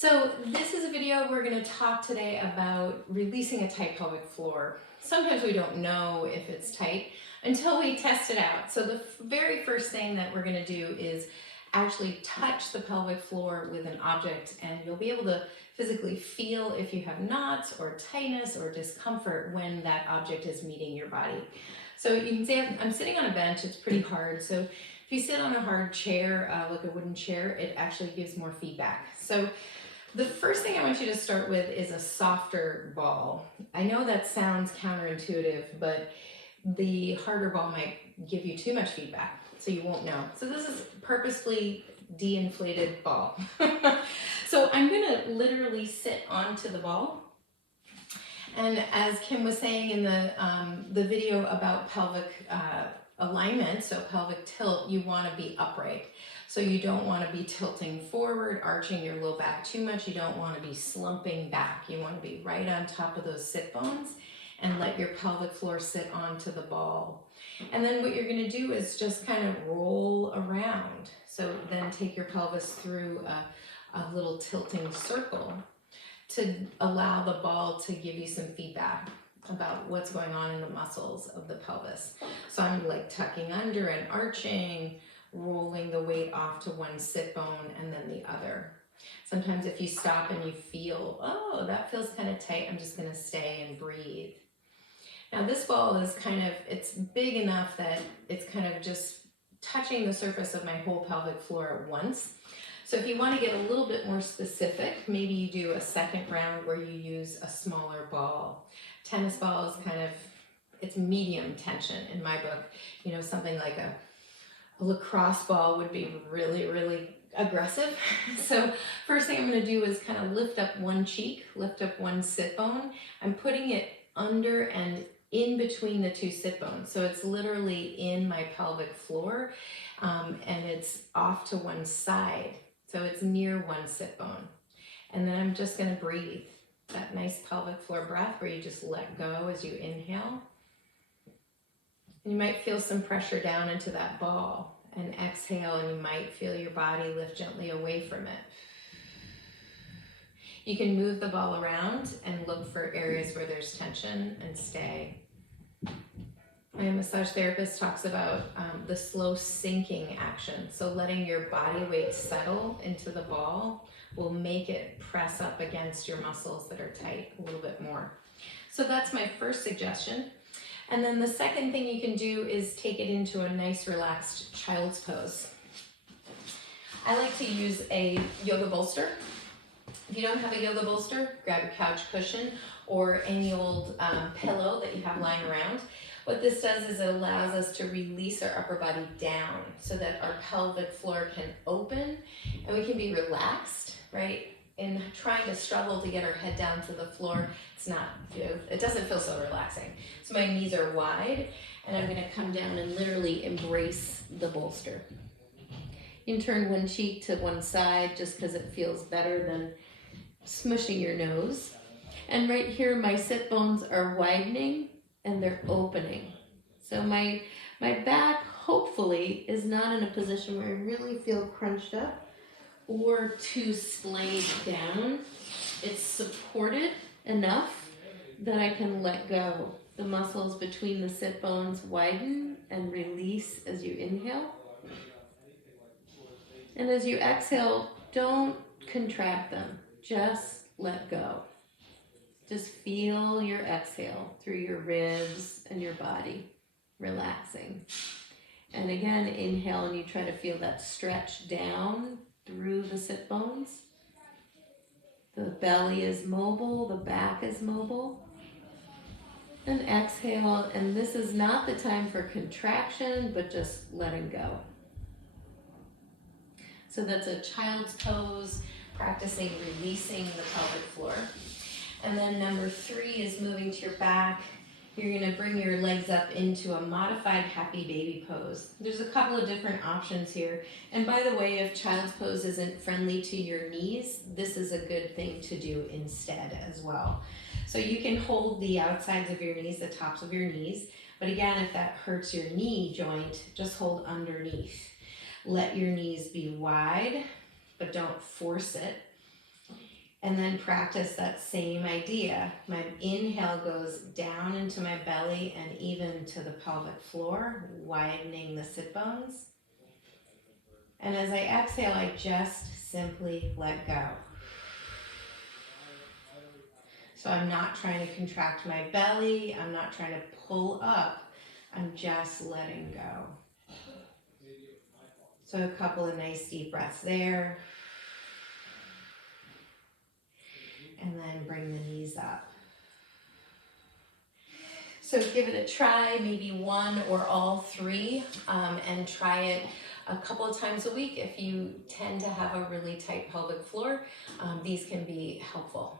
So this is a video we're going to talk today about releasing a tight pelvic floor. Sometimes we don't know if it's tight until we test it out. So the very first thing that we're going to do is actually touch the pelvic floor with an object, and you'll be able to physically feel if you have knots or tightness or discomfort when that object is meeting your body. So you can see I'm sitting on a bench. It's pretty hard. So if you sit on a hard chair, like a wooden chair, it actually gives more feedback. So the first thing I want you to start with is a softer ball. I know that sounds counterintuitive, but the harder ball might give you too much feedback, so you won't know. So this is purposefully de-inflated ball. So I'm gonna literally sit onto the ball. And as Kim was saying in the video about pelvic alignment, so pelvic tilt, you wanna be upright. So you don't want to be tilting forward, arching your low back too much. You don't want to be slumping back. You want to be right on top of those sit bones and let your pelvic floor sit onto the ball. And then what you're going to do is just kind of roll around. So then take your pelvis through a little tilting circle to allow the ball to give you some feedback about what's going on in the muscles of the pelvis. So I'm like tucking under and arching, rolling the weight off to one sit bone and then the other. Sometimes if you stop and you feel, oh, that feels kind of tight, I'm just going to stay and breathe. Now this ball is it's big enough that it's kind of just touching the surface of my whole pelvic floor at once. So if you want to get a little bit more specific, maybe you do a second round where you use a smaller ball. Tennis ball is it's medium tension in my book. You know, something like a lacrosse ball would be really, really aggressive. So first thing I'm going to do is kind of lift up one cheek, lift up one sit bone. I'm putting it under and in between the two sit bones. So it's literally in my pelvic floor, and it's off to one side. So it's near one sit bone. And then I'm just going to breathe that nice pelvic floor breath where you just let go as you inhale. You might feel some pressure down into that ball, and exhale, and you might feel your body lift gently away from it. You can move the ball around and look for areas where there's tension and stay. My massage therapist talks about the slow sinking action. So letting your body weight settle into the ball will make it press up against your muscles that are tight a little bit more. So that's my first suggestion. And then the second thing you can do is take it into a nice relaxed child's pose. I like to use a yoga bolster. If you don't have a yoga bolster, grab a couch cushion or any old pillow that you have lying around. What this does is it allows us to release our upper body down so that our pelvic floor can open and we can be relaxed, right? In trying to struggle to get our head down to the floor, it doesn't feel so relaxing. So my knees are wide, and I'm going to come down and literally embrace the bolster. You can turn one cheek to one side just because it feels better than smushing your nose. And right here, my sit bones are widening and they're opening. So my back, hopefully, is not in a position where I really feel crunched up or too splayed down. It's supported enough that I can let go. The muscles between the sit bones widen and release as you inhale. And as you exhale, don't contract them, just let go. Just feel your exhale through your ribs and your body, relaxing. And again, inhale and you try to feel that stretch down through the sit bones. The belly is mobile, the back is mobile. And exhale, and this is not the time for contraction, but just letting go. So that's a child's pose, practicing releasing the pelvic floor. And then number 3 is moving to your back. You're going to bring your legs up into a modified happy baby pose. There's a couple of different options here. And by the way, if child's pose isn't friendly to your knees, this is a good thing to do instead as well. So you can hold the outsides of your knees, the tops of your knees. But again, if that hurts your knee joint, just hold underneath. Let your knees be wide, but don't force it. And then practice that same idea. My inhale goes down into my belly and even to the pelvic floor, widening the sit bones. And as I exhale, I just simply let go. So I'm not trying to contract my belly. I'm not trying to pull up. I'm just letting go. So a couple of nice deep breaths there. And then bring the knees up. So give it a try, maybe one or all three, and try it a couple of times a week. If you tend to have a really tight pelvic floor, these can be helpful.